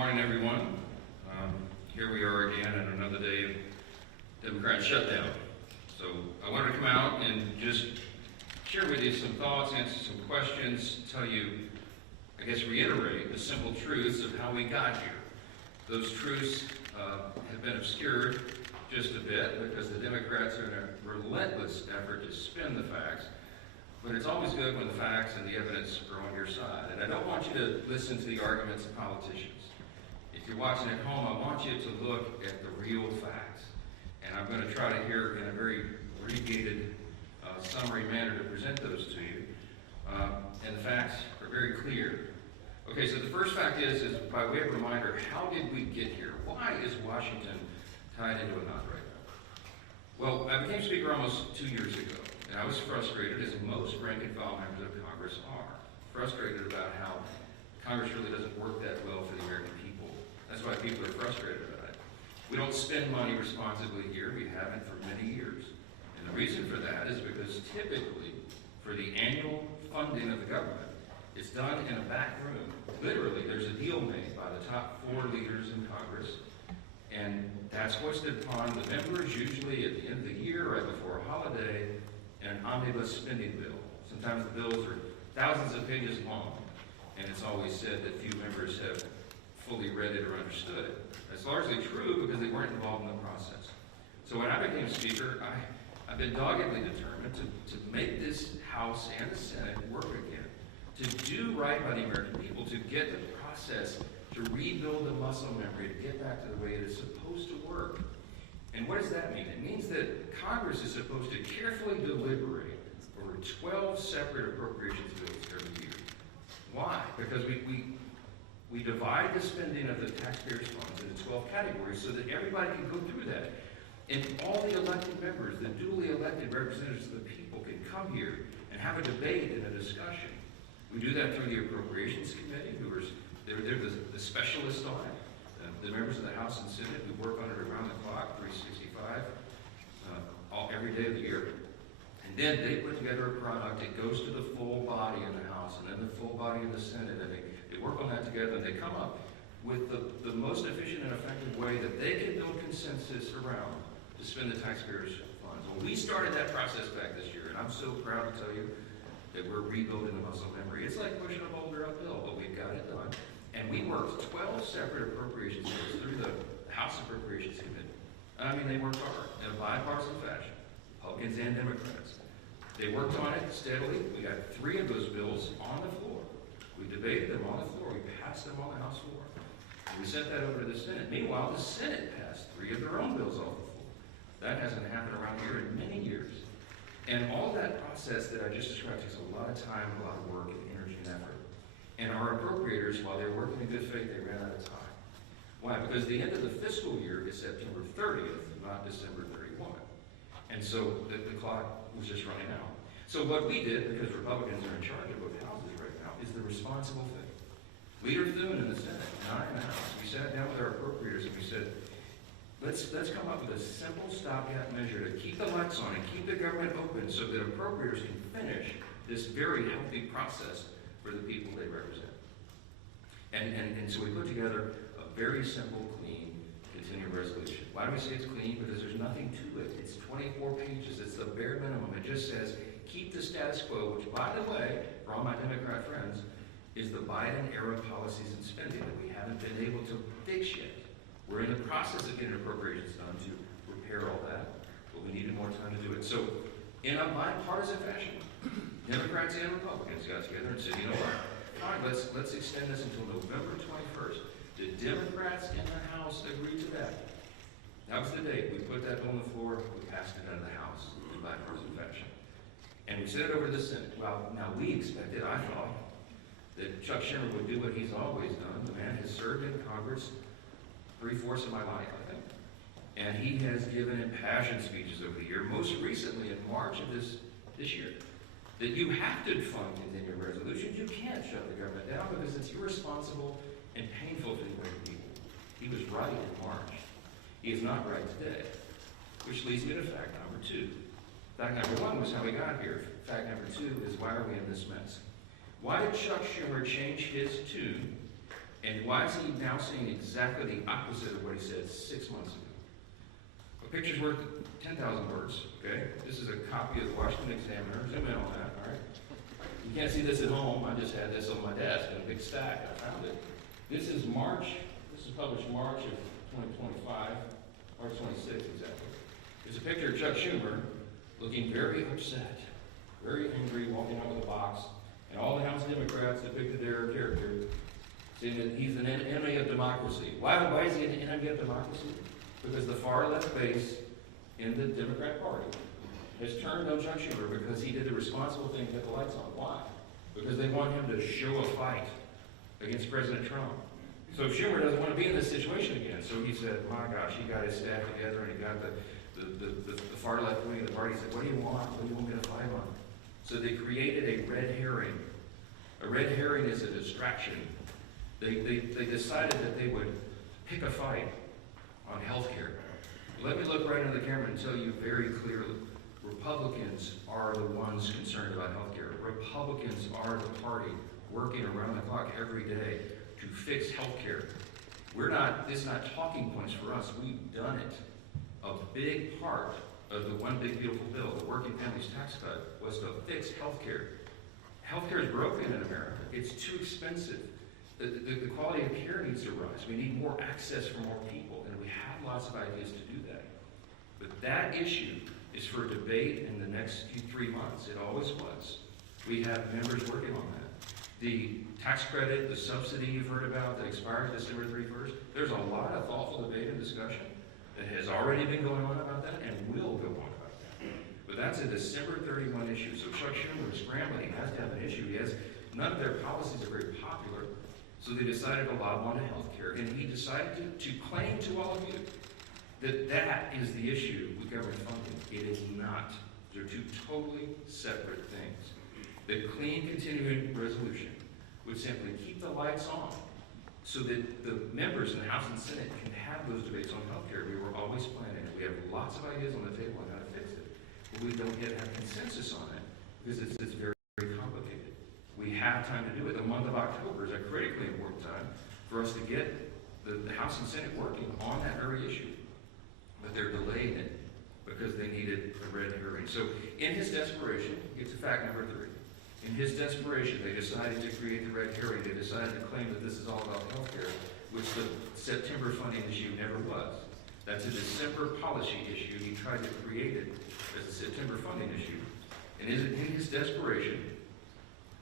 morning, everyone. Here we are again on another day of Democrat shutdown. So I wanted to come out and just share with you some thoughts, answer some questions, tell you, reiterate the simple truths of how we got here. Those truths have been obscured just a bit because the Democrats are in a relentless effort to spin the facts. But it's always good when the facts and the evidence are on your side. And I don't want you to listen to the arguments of politicians. If you're watching at home, I want you to look at the real facts. And I'm going to try to here in a very abbreviated summary manner to present those to you. And the facts are very clear. Okay, so the first fact is by way of reminder, how did we get here? Why is Washington tied into a knot right now? Well, I became Speaker almost 2 years ago. And I was frustrated, as most rank-and-file members of Congress are, frustrated about how Congress really doesn't work that well for the American people. That's why people are frustrated about it. We don't spend money responsibly here. We haven't for many years. And the reason for that is because typically, for the annual funding of the government, it's done in a back room. Literally, there's a deal made by the top 4 leaders in Congress, and that's hoisted upon the members, usually at the end of the year, right before a holiday, an omnibus spending bill. Sometimes the bills are thousands of pages long, and it's always said that few members have fully read it or understood it. That's largely true because they weren't involved in the process. So when I became Speaker, I've been doggedly determined to make this House and the Senate work again, to do right by the American people, to get the process, to rebuild the muscle memory, to get back to the way it is supposed to work. And what does that mean? It means that Congress is supposed to carefully deliberate over 12 separate appropriations bills every year. Why? Because we divide the spending of the taxpayers' funds into 12 categories so that everybody can go through that. And all the elected members, the duly elected representatives of the people, can come here and have a debate and a discussion. We do that through the Appropriations Committee, they're the specialists on it. The members of the House and Senate who work on it around the clock, 365, every day of the year. And then they put together a product. It goes to the full body in the House and then the full body in the Senate. And they work on that together and they come up with the most efficient and effective way that they can build consensus around to spend the taxpayers' funds. Well, we started that process back this year, and I'm so proud to tell you that we're rebuilding the muscle memory. It's like pushing a boulder uphill, but we've got it done. And we worked 12 separate appropriations bills through the House Appropriations Committee. I mean, they worked hard in a bipartisan fashion, Republicans and Democrats. They worked on it steadily. We got 3 of those bills on the floor. We debated them on the floor. We passed them on the House floor. And we sent that over to the Senate. Meanwhile, the Senate passed 3 of their own bills off the floor. That hasn't happened around here in many years. And all that process that I just described takes a lot of time, a lot of work, and energy and effort. And our appropriators, while they were working in good faith, they ran out of time. Why? Because the end of the fiscal year is September 30th, not December 31. And so the clock was just running out. So what we did, because Republicans are in charge of both houses right now, is the responsible thing. Leader Thune in the Senate and I in the House, we sat down with our appropriators and we said, let's come up with a simple stopgap measure to keep the lights on and keep the government open so that appropriators can finish this very healthy process for the people they represent. And so we put together a very simple, clean, continuing resolution. Why do we say it's clean? Because there's nothing to it. It's 24 pages. It's the bare minimum. It just says, keep the status quo, which, by the way, for all my Democrat friends, is the Biden-era policies and spending that we haven't been able to fix yet. We're in the process of getting appropriations done to repair all that, but we needed more time to do it. So, in a bipartisan fashion, Democrats and Republicans got together and said, you know what, fine, let's extend this until November 21st. The Democrats in the House agreed to that. That was the date. We put that on the floor, we passed it out of the House in bipartisan fashion. And we sent it over to the Senate. Well, now we expected, I thought, that Chuck Schumer would do what he's always done. The man has served in Congress 3/4 of my life, I think. And he has given impassioned speeches over the year, most recently in March of this year, that you have to fund continuing resolutions. You can't shut the government down because it's irresponsible and painful to the American people. He was right in March. He is not right today. Which leads me to fact number 2. Fact number 1 was how we got here. Fact number 2 is why are we in this mess? Why did Chuck Schumer change his tune And why is he now saying exactly the opposite of what he said 6 months ago? A picture's worth 10,000 words, okay? This is a copy of the Washington Examiner. Zoom in on that, all right? You can't see this at home. I just had this on my desk in a big stack. I found it. This is published March of 2025, March 26th exactly. There's a picture of Chuck Schumer looking very upset, very angry, walking out with a box, and all the House Democrats depicted their character, saying that he's an enemy of democracy. Why is he an enemy of democracy? Because the far left base in the Democrat Party has turned on Chuck Schumer because he did the responsible thing to get the lights on. Why? Because they want him to show a fight against President Trump. So Schumer doesn't want to be in this situation again. So he said, my gosh, he got his staff together and he got the far left wing of the party. He said, what do you want? What do you want me to fight on? So they created a red herring. A red herring is a distraction. They decided that they would pick a fight on health care. Let me look right into the camera and tell you very clearly, Republicans are the ones concerned about health care. Republicans are the party working around the clock every day to fix health care. It's not talking points for us. We've done it. A big part of the One Big Beautiful Bill, the Working Families Tax Cut, was to fix health care. Health care is broken in America. It's too expensive. The quality of care needs to rise. We need more access for more people, and we have lots of ideas to do that. But that issue is for debate in the next 3 months. It always was. We have members working on that. The tax credit, the subsidy you've heard about that expires December 31st, there's a lot of thoughtful debate and discussion that has already been going on about that and will go on about that. But that's a December 31 issue. So Chuck Schumer is scrambling. He has to have an issue. None of their policies are very popular. So they decided to lob onto health care. And he decided to claim to all of you that is the issue with government funding. It is not. They're two totally separate things. The clean continuing resolution would simply keep the lights on so that the members in the House and Senate can have those debates on health care. We were always planning it. We have lots of ideas on the table on how to fix it. But we don't yet have consensus on it because it's very, very complicated. We have time to do it. The month of October is a critically important time for us to get the House and Senate working on that very issue. But they're delaying it because they needed a red herring. So in his desperation, get to fact number 3. In his desperation, they decided to create the red herring. They decided to claim that this is all about health care, which the September funding issue never was. That's a December policy issue. He tried to create it as a September funding issue. And in his desperation,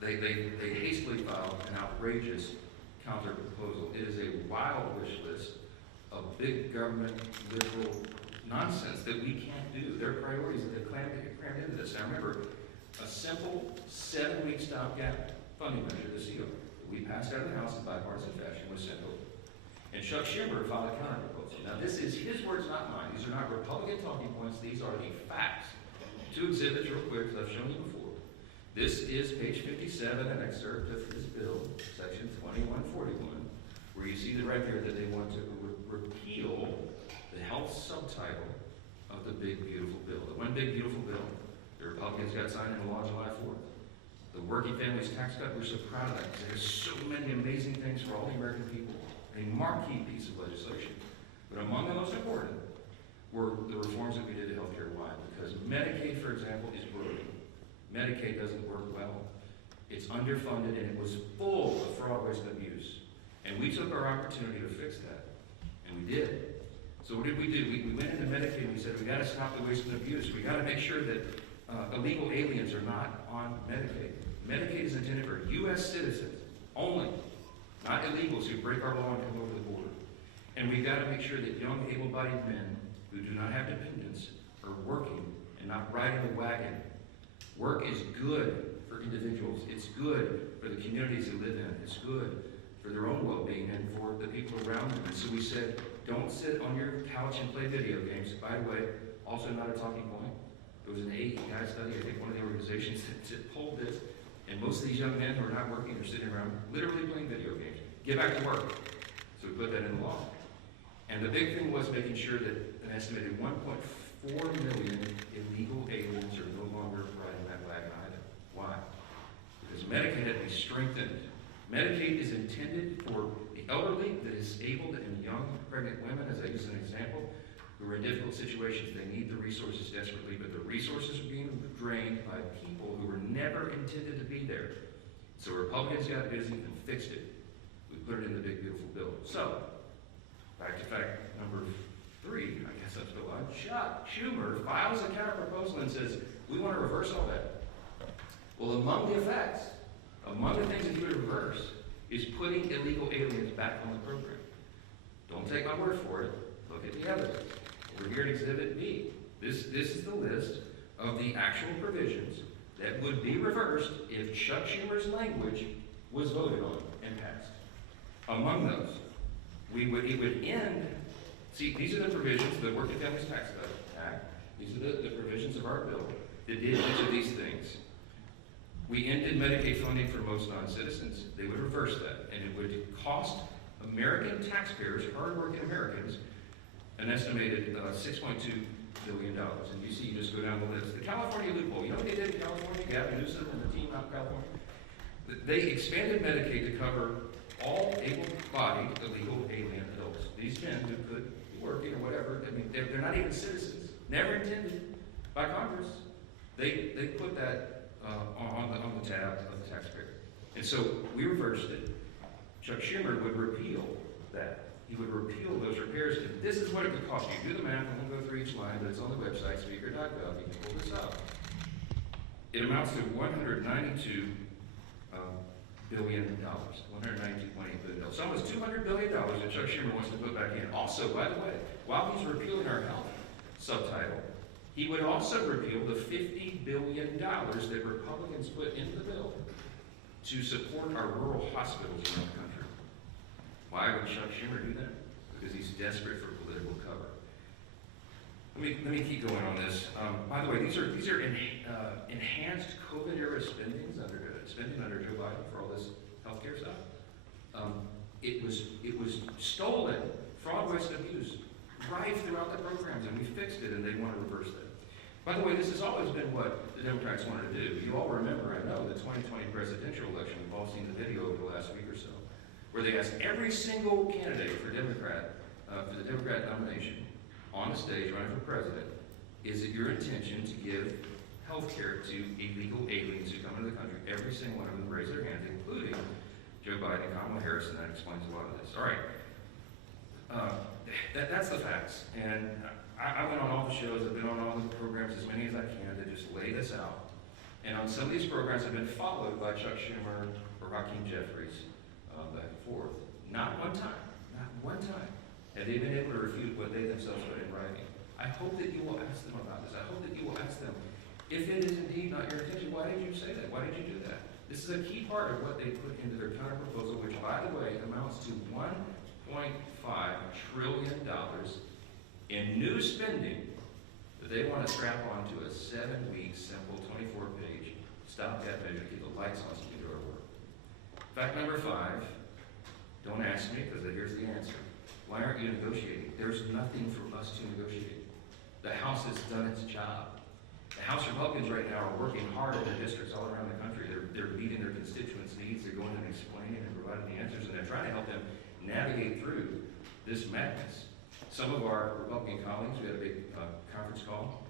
they hastily filed an outrageous counter proposal. It is a wild wish list of big government liberal nonsense that we can't do. Their priorities that they crammed into this. Now remember, a simple 7-week stopgap funding measure, the CO, that we passed out of the House in bipartisan fashion, was sent over. And Chuck Schumer filed a counter proposal. Now this is his words, not mine. These are not Republican talking points. These are the facts. 2 exhibits real quick, as I've shown you before. This is page 57, an excerpt of his bill, section 2141, where you see right there that they want to repeal the health subtitle of the Big Beautiful Bill. The One Big Beautiful Bill. The Republicans got signed into law July 4th. The Working Families Tax Cut, we're so proud of that because there's so many amazing things for all the American people. A marquee piece of legislation. But among the most important were the reforms that we did to healthcare. Why? Because Medicaid, for example, is broken. Medicaid doesn't work well. It's underfunded and it was full of fraud, waste, and abuse. And we took our opportunity to fix that. And we did. So what did we do? We went into Medicaid and we said, we got to stop the waste and abuse. We got to make sure that illegal aliens are not on Medicaid. Medicaid is intended for U.S. citizens only, not illegals who break our law and come over the border. And we got to make sure that young, able-bodied men who do not have dependents are working and not riding the wagon. Work is good for individuals. It's good for the communities they live in. It's good for their own well-being and for the people around them. And so we said, don't sit on your couch and play video games. By the way, also not a talking point. There was an AEI study, I think one of the organizations that polled this, and most of these young men who are not working are sitting around literally playing video games. Get back to work. So we put that in the law. And the big thing was making sure that an estimated 1.4 million illegal aliens are no longer riding that wagon either. Why? Because Medicaid had to be strengthened. Medicaid is intended for a elderly, the disabled, and young pregnant women, as I use an example, who are in difficult situations. They need the resources desperately, but the resources are being drained by people who were never intended to be there. So Republicans got busy and fixed it. We put it in the big, beautiful bill. So, back to fact number 3, I guess I'm still on. Schumer files a counter proposal and says, we want to reverse all that. Well, among the effects, among the things that he would reverse, is putting illegal aliens back on the program. Don't take my word for it. Look at the evidence. We're here at Exhibit B. This is the list of the actual provisions that would be reversed if Chuck Schumer's language was voted on and passed. Among those, it would end. See, these are the provisions of the Working Families Tax Act. These are the provisions of our bill that did each of these things. We ended Medicaid funding for most non-citizens. They would reverse that, and it would cost American taxpayers, hardworking Americans, an estimated $6.2 billion. And you see, you just go down the list. The California loophole, you know what they did in California? Gavin Newsom and the team out in California? They expanded Medicaid to cover all able-bodied illegal alien adults. These men who could be working or whatever, I mean, they're not even citizens, never intended by Congress. They put that on the tab of the taxpayer. And so we reversed it. Chuck Schumer would repeal that. He would repeal those repairs. And this is what it would cost you. Do the math. I won't go through each line, but it's on the website, speaker.gov. You can pull this up. It amounts to $192 billion. $192.8 billion. So almost $200 billion that Chuck Schumer wants to put back in. Also, by the way, while he's repealing our health subtitle, he would also repeal the $50 billion that Republicans put into the bill to support our rural hospitals around the country. Why would Chuck Schumer do that? Because he's desperate for political cover. Let me keep going on this. By the way, these are enhanced COVID-era spending under Joe Biden for all this healthcare stuff. It was stolen, fraud, waste, and abuse, right throughout the programs, and we fixed it, and they want to reverse that. By the way, this has always been what the Democrats wanted to do. You all remember, I know, the 2020 presidential election. We've all seen the video over the last week or so, where they asked every single candidate for the Democrat nomination on the stage running for president, is it your intention to give health care to illegal aliens who come into the country? Every single one of them raised their hands, including Joe Biden and Kamala Harris, and that explains a lot of this. All right. That's the facts. And I went on all the shows, I've been on all the programs, as many as I can, to just lay this out. And on some of these programs have been followed by Chuck Schumer or Hakeem Jeffries back and forth. Not one time have they been able to refute what they themselves put in writing. I hope that you will ask them about this. I hope that you will ask them, if it is indeed not your intention, why did you say that? Why did you do that? This is a key part of what they put into their counter proposal, which, by the way, amounts to $1.5 trillion in new spending that they want to strap onto a 7-week, simple, 24-page stopgap measure to keep the lights on so we can do our work. Fact number 5, don't ask me, because here's the answer. Why aren't you negotiating? There's nothing for us to negotiate. The House has done its job. The House Republicans right now are working hard in their districts all around the country. They're meeting their constituents' needs. They're going and explaining and providing the answers, and they're trying to help them navigate through this madness. Some of our Republican colleagues, we had a big conference call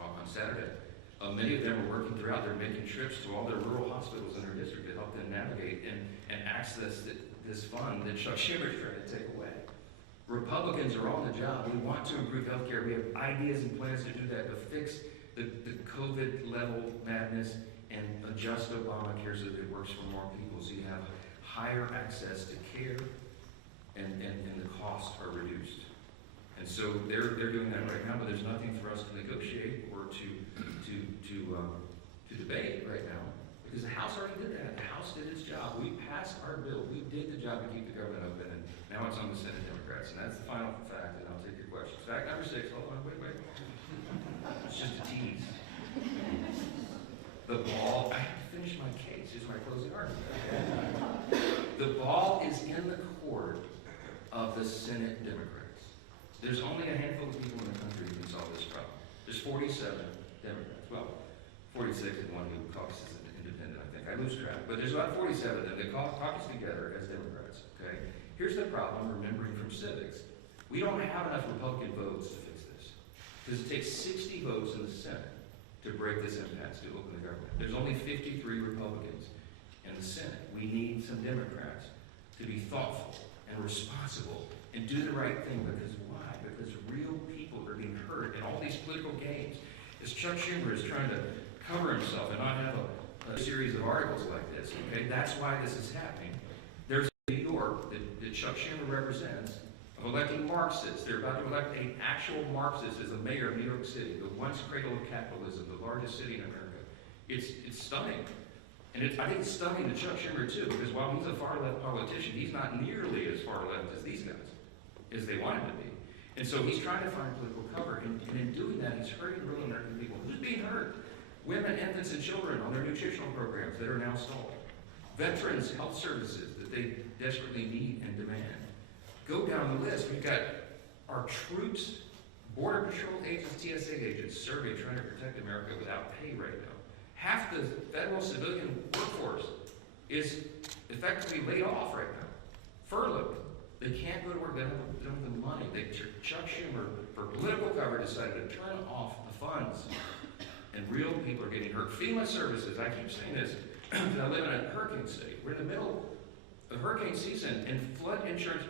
on Saturday. Many of them are working throughout. They're making trips to all their rural hospitals in their district to help them navigate and access this fund that Chuck Schumer is trying to take away. Republicans are on the job. We want to improve health care. We have ideas and plans to do that, to fix the COVID level madness and adjust Obamacare so that it works for more people, so you have higher access to care and the costs are reduced. And so they're doing that right now, but there's nothing for us to negotiate or to debate right now, because the House already did that. The House did its job. We passed our bill. We did the job to keep the government open, and now it's on the Senate Democrats. And that's the final fact, and I'll take your questions. Fact number 6, hold on, wait. It's just a tease. The ball, I have to finish my case. Here's my closing argument. The ball is in the court of the Senate Democrats. There's only a handful of people in the country who can solve this problem. There's 47 Democrats. Well, 46 and one who caucuses independent, I think. I lose track. But there's about 47 of them that caucus together as Democrats, okay? Here's the problem, remembering from civics. We don't have enough Republican votes to fix this. Because it takes 60 votes in the Senate to break this impasse to open the government. There's only 53 Republicans in the Senate. We need some Democrats to be thoughtful and responsible and do the right thing. Because why? Because real people are being hurt in all these political games. As Chuck Schumer is trying to cover himself and not have a series of articles like this, okay? That's why this is happening. There's New York that Chuck Schumer represents of electing Marxists. They're about to elect an actual Marxist as the mayor of New York City, the once cradle of capitalism, the largest city in America. It's stunning. And I think it's stunning to Chuck Schumer too, because while he's a far-left politician, he's not nearly as far-left as these guys, as they want him to be. And so he's trying to find political cover, and in doing that, he's hurting real American people. Who's being hurt? Women, infants, and children on their nutritional programs that are now stalled. Veterans' health services that they desperately need and demand. Go down the list. We've got our troops, Border Patrol agents, TSA agents serving, trying to protect America without pay right now. Half the federal civilian workforce is effectively laid off right now, furloughed. They can't go to work. They don't have the money. Chuck Schumer, for political cover, decided to turn off the funds. And real people are getting hurt. FEMA services, I keep saying this, because I live in a hurricane city. We're in the middle of hurricane season, and flood insurance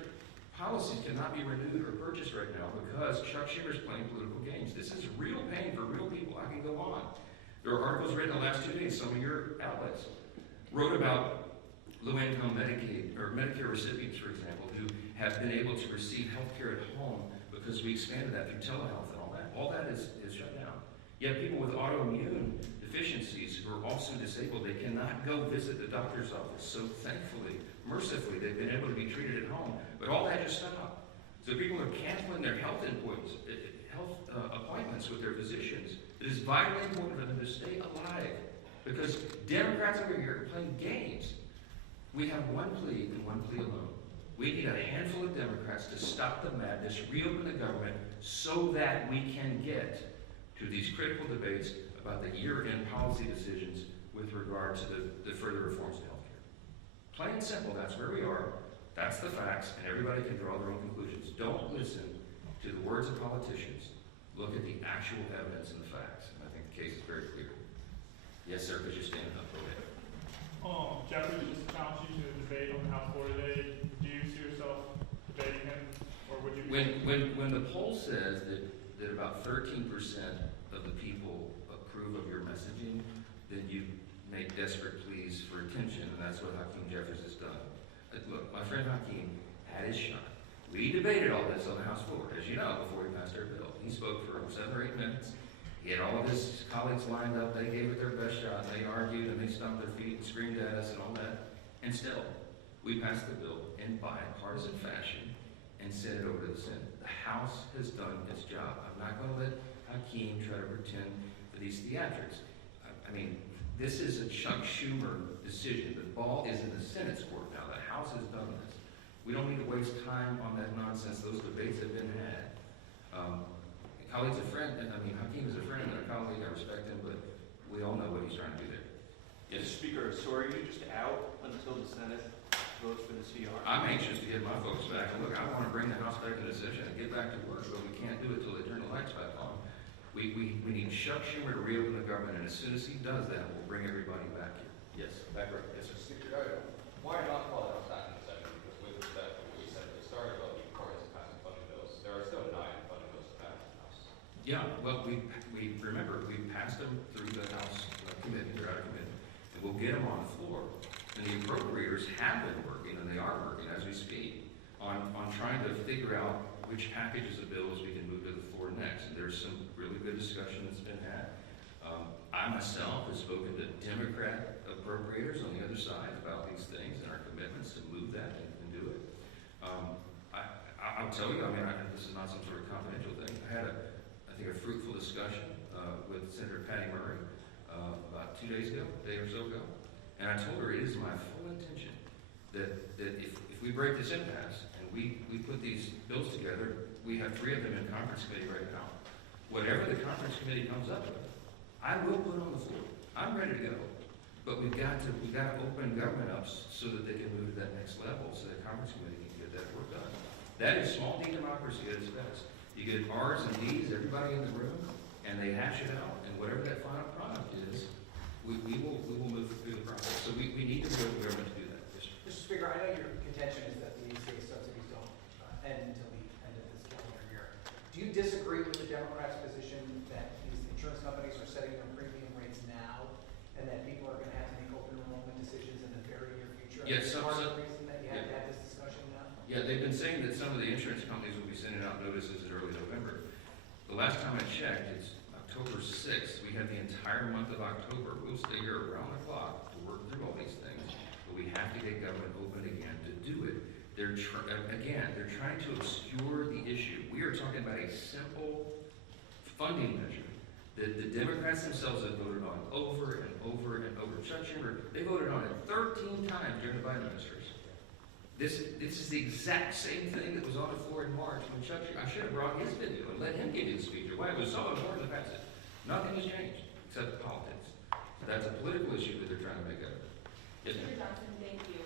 policies cannot be renewed or purchased right now because Chuck Schumer's playing political games. This is real pain for real people. I can go on. There are articles written the last 2 days. Some of your outlets wrote about low-income Medicaid or Medicare recipients, for example, who have been able to receive health care at home because we expanded that through telehealth and all that. All that is shut down. Yet people with autoimmune deficiencies who are also disabled, they cannot go visit the doctor's office. So thankfully, mercifully, they've been able to be treated at home. But all that just stopped. So people are canceling their health appointments with their physicians. It is vitally important for them to stay alive because Democrats over here are playing games. We have one plea and one plea alone. We need a handful of Democrats to stop the madness, reopen the government, so that we can get to these critical debates about the year-end policy decisions with regard to the further reforms to health care. Plain and simple, that's where we are. That's the facts, and everybody can draw their own conclusions. Don't listen to the words of politicians. Look at the actual evidence and the facts. And I think the case is very clear. Yes, sir, because you're standing up. Go ahead. Jeffrey just challenged you to a debate on the House floor today. Do you see yourself debating him, or would you? When the poll says that about 13% of the people approve of your messaging, then you make desperate pleas for attention, and that's what Hakeem Jeffries has done. Look, my friend Hakeem had his shot. We debated all this on the House floor, as you know, before we passed our bill. He spoke for 7 or 8 minutes. He had all of his colleagues lined up. They gave it their best shot. They argued and they stomped their feet and screamed at us and all that. And still, we passed the bill in bipartisan fashion and sent it over to the Senate. The House has done its job. I'm not going to let Hakeem try to pretend for these theatrics. I mean, this is a Chuck Schumer decision. The ball is in the Senate's court now. The House has done this. We don't need to waste time on that nonsense. Those debates have been had. Colleague's a friend, and I mean, Hakeem is a friend and a colleague. I respect him, but we all know what he's trying to do there. Yes, Speaker, so are you just out until the Senate votes for the CR? I'm anxious to get my folks back. And look, I want to bring the House back into session and get back to work, but we can't do it until they turn the lights back on. We need Chuck Schumer to reopen the government, and as soon as he does that, we'll bring everybody back here. Yes, back right. Yes, sir. Speaker, why not call it outside in the session? Because with respect to what you said at the start about the importance of passing funding bills, there are still 9 funding bills to pass in the House. Yeah, well, we remember, we passed them through the House committee, they're out of committee, and we'll get them on the floor. And the appropriators have been working, and they are working as we speak, on trying to figure out which packages of bills we can move to the floor next. And there's some really good discussion that's been had. I myself have spoken to Democrat appropriators on the other side about these things and our commitments to move that and do it. I'll tell you, I mean, this is not some sort of confidential thing. I had I think a fruitful discussion with Senator Patty Murray about 2 days ago, a day or so ago. And I told her it is my full intention that if we break this impasse and we put these bills together, we have 3 of them in conference committee right now. Whatever the conference committee comes up with, I will put on the floor. I'm ready to go. But we've got to open government up so that they can move to that next level, so the conference committee can get that That is small D democracy at its best. You get R's and D's, everybody in the room, and they hash it out, and whatever that final product is, we will move through the process. So we need to be able to do that. Yes, sir. Mr. Speaker, I know your contention is that the ECA subsidies don't end until the end of this calendar year. Do you disagree with the Democrats' position that these insurance companies are setting their premium rates now, and that people are gonna have to make open enrollment decisions in the very near future? Yes, Is part of the reason that you have to have this discussion now? Yeah, they've been saying that some of the insurance companies will be sending out notices in early November. The last time I checked, it's October 6th. We have the entire month of October. We'll stay here around the clock to work through all these things, but we have to get government open again to do it. They're trying to obscure the issue. We are talking about a simple funding measure that the Democrats themselves have voted on over and over and over. Chuck Schumer, they voted on it 13 times during the Biden administration. This is the exact same thing that was on the floor in March when Chuck Schumer, I should have brought his video and let him give you the speech, or why it was so important to pass it. Nothing has changed, except politics. So that's a political issue that they're trying to make out of it. Yes, ma'am? Mr. Johnson, thank you.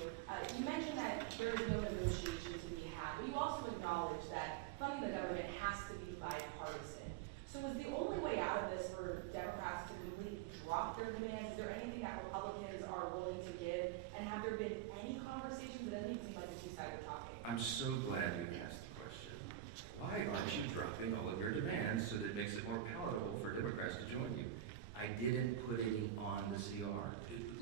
You mentioned that there is no negotiation to be had, but you also acknowledge that funding the government has to be bipartisan. So is the only way out of this for Democrats to completely drop their demands? Is there anything that Republicans are willing to give? And have there been any conversations? It doesn't even seem like the two sides are talking. I'm so glad you asked the question. Why aren't you dropping all of your demands so that it makes it more palatable for Democrats to join you? I didn't put any on the CR.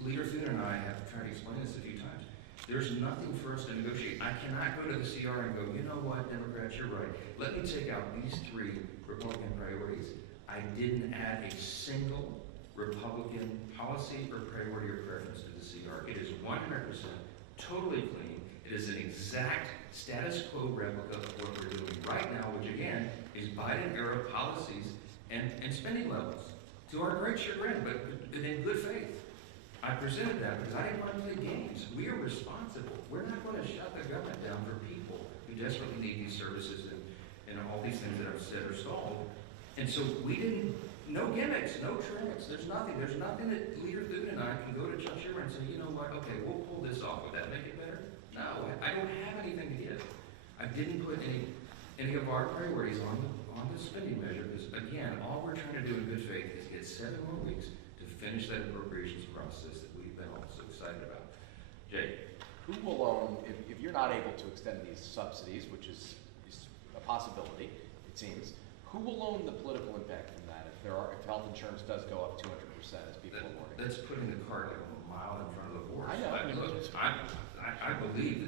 Leader Thune and I have tried to explain this a few times. There's nothing for us to negotiate. I cannot go to the CR and go, you know what, Democrats, you're right. Let me take out these 3 Republican priorities. I didn't add a single Republican policy or priority or preference to the CR. It is 100% totally clean. It is an exact status quo replica of what we're doing right now, which again is Biden-era policies and spending levels. To our great chagrin, but in good faith. I presented that because I didn't want to play games. We are responsible. We're not going to shut the government down for people who desperately need these services and all these things that I've said are stalled. And so we didn't, no gimmicks, no tricks. There's nothing that Leader Thune and I can go to Chuck Schumer and say, you know what, okay, we'll pull this off. Would that make it better? No, I don't have anything to give. I didn't put any of our priorities on the spending measure because, again, all we're trying to do in good faith is get 7 more weeks to finish that appropriations process that we've been all so excited about. Jay? Who will own, if you're not able to extend these subsidies, which is a possibility, it seems, who will own the political impact from that if health insurance does go up 200%, as people are warning? That's putting the cart a mile in front of the horse. I know. I believe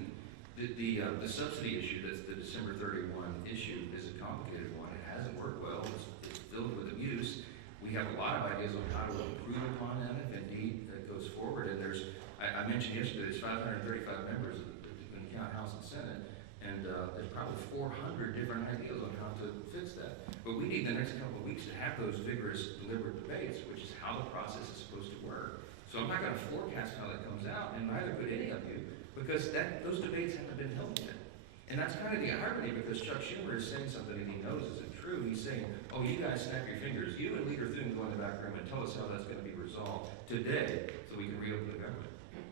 that the subsidy issue, that's the December 31 issue, is a complicated one. It hasn't worked well. It's filled with abuse. We have a lot of ideas on how to improve upon that if indeed that goes forward. And I mentioned yesterday, there's 535 members in the county House and Senate, and there's probably 400 different ideas on how to fix that. But we need the next couple of weeks to have those vigorous, deliberate debates, which is how the process is supposed to work. So I'm not going to forecast how that comes out, and neither could any of you, because those debates haven't been held yet. And that's kind of the irony, because Chuck Schumer is saying something that he knows isn't true. He's saying, oh, you guys snap your fingers. You and Leader Thune go in the back room and tell us how that's going to be resolved today so we can reopen the government.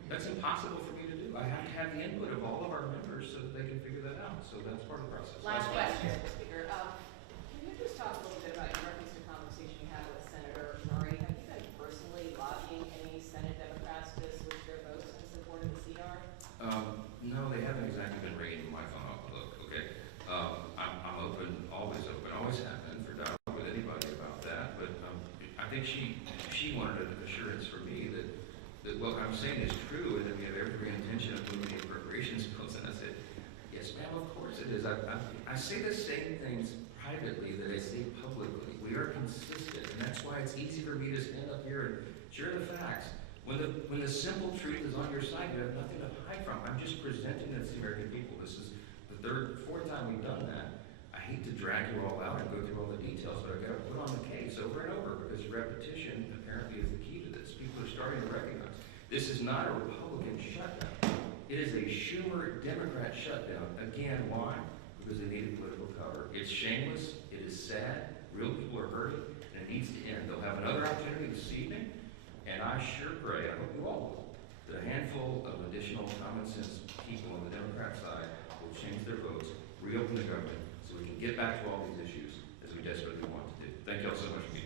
That's impossible for me to do. I have to have the input of all of our members so that they can figure that out. So that's part of the process. Last question, Mr. Speaker. Can you just talk a little bit about your recent conversation you had with Senator Murray? Have you been personally lobbying any Senate Democrats to switch their votes in support of the CR? No, they haven't exactly been ringing my phone off the hook, okay? I'm open, always have been for dialogue with anybody about that, but I think she wanted an assurance from me that what I'm saying is true and that we have every intention of moving the appropriations bills, and I said, yes, ma'am, of course it is. I say the same things privately that I say publicly. We are consistent, and that's why it's easy for me to stand up here and share the facts. When the simple truth is on your side, you have nothing to hide from. I'm just presenting it to the American people. This is the fourth time we've done that. I hate to drag you all out and go through all the details, but I've got to put on the case over and over because repetition apparently is the key to this. People are starting to recognize this is not a Republican shutdown. It is a Schumer Democrat shutdown. Again, why? Because they needed political cover. It's shameless. It is sad. Real people are hurting, and it needs to end. They'll have another opportunity this evening. And I sure pray, I hope you all will, that a handful of additional common sense people on the Democrat side will change their votes, reopen get back to all these issues as we desperately want to do. Thank you all so much for being here.